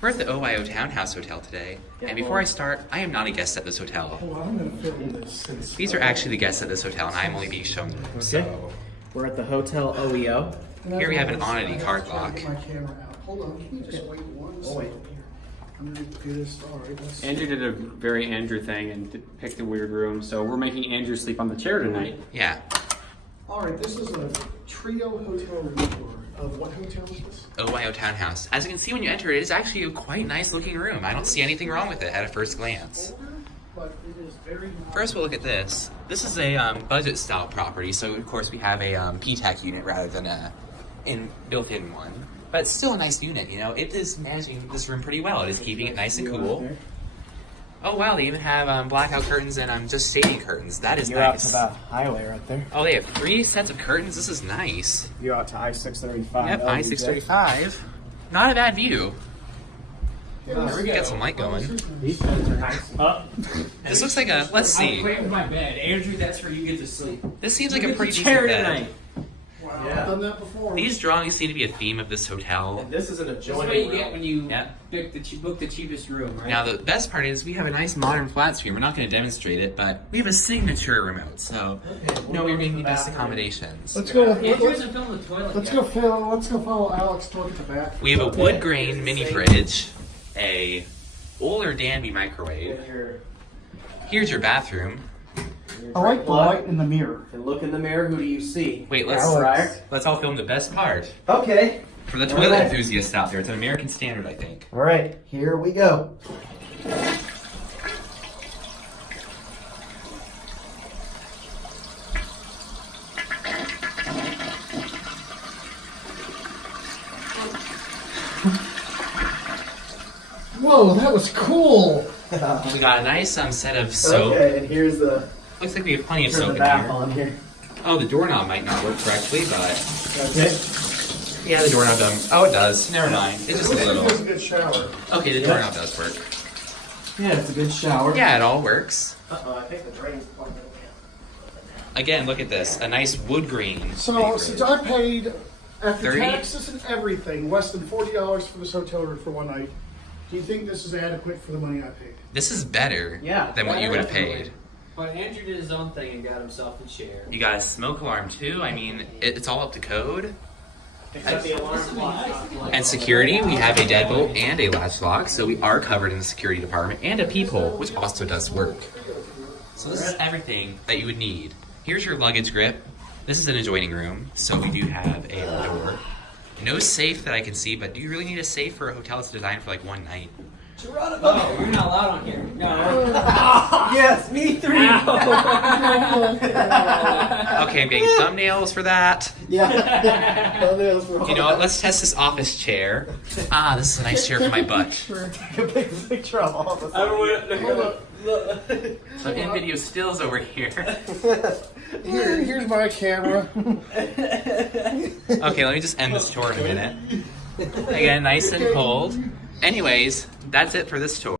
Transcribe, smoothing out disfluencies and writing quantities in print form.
We're at the OYO Townhouse Hotel today, and before I start, I am not a guest at this hotel. These are actually the guests at this hotel, and I am only being shown the room. So We're at the Hotel OYO. here we have an Onity card lock. Hold on, can you just wait one second? I'm gonna do this. All right, let's. Andrew did a very Andrew thing and picked a weird room, so we're making Andrew sleep on the chair tonight. Yeah, All right, this is a trio hotel room tour of what hotel is this? OYO Townhouse. As you can see when you enter, it is actually a quite nice looking room. I don't see anything wrong with it at a first glance. But it is very. First, we'll look at this. This is a budget style property, so of course we have a PTAC unit rather than a built-in one. But it's still a nice unit, you know. It is managing this room pretty well. It is keeping it nice and cool. Oh wow, they even have blackout curtains and just shading curtains. That is You're out nice. to the highway right there. Oh, they have 3 sets of curtains. This is nice. You're out to I-635. Yep, I-635. Not a bad view. Yeah, We get some light going. These beds are nice. This looks like a. Let's see. with my bed. Andrew, that's where you get to sleep. This seems like a pretty decent chair bed. tonight. Wow, Yeah. I've done that before. These drawings seem to be a theme of this hotel. This is an That's what adjoining you get room. when you Yeah. book the cheapest room, right? Now the best part is we have a nice modern flat screen. We're not going to demonstrate it, but we have a signature remote. So no, we're making the best accommodations. Let's go. Andrew hasn't filmed the toilet Let's yet. go follow Alex to look at the back. We have a wood grain mini fridge, a Oler Danby microwave. Here's your bathroom. I like the light in the mirror. And look in the mirror, who do you see? Wait, Alex. let's all film the best part Okay. for the toilet enthusiasts out there. It's an American standard, I think. All right, here we go. Whoa, that was cool. We got a nice set of soap. Okay, and here's the, Looks like we have plenty of here's soap the in bath here. on here. Oh, the doorknob might not work correctly, but Okay. yeah, the doorknob does. Oh, it does. Never mind. It's just a Looks like little. there's a good shower. Okay, the doorknob does work. Yeah, it's a good shower. Yeah, it all works. Uh-oh, I think the drain's plugged in. Again, look at this. A nice wood green. So mini since fridge. I paid after 30? taxes and everything less than $40 for this hotel room for one night, do you think this is adequate for the money I paid? This is better Yeah, than what you would have definitely. paid. But Andrew did his own thing and got himself a chair. You got a smoke alarm too. I mean, it's all up to code. Except the alarm clock. And security, we have a deadbolt and a latch lock, so we are covered in the security department, and a peephole, which also does work. So this is everything that you would need. Here's your luggage grip. This is an adjoining room, so we do have a door. No safe that I can see, but do you really need a safe for a hotel that's designed for like one night? Oh, you're not allowed on here. No. Yes, me three. Okay, I'm getting thumbnails for that. Yeah. You know what? Let's test this office chair. Ah, this is a nice chair for my butt. Take a big picture of all of us. Hold up. Some in-video stills over here. Here's my camera. Okay, let me just end this tour in a minute. Again, nice and cold. Anyways, that's it for this tour.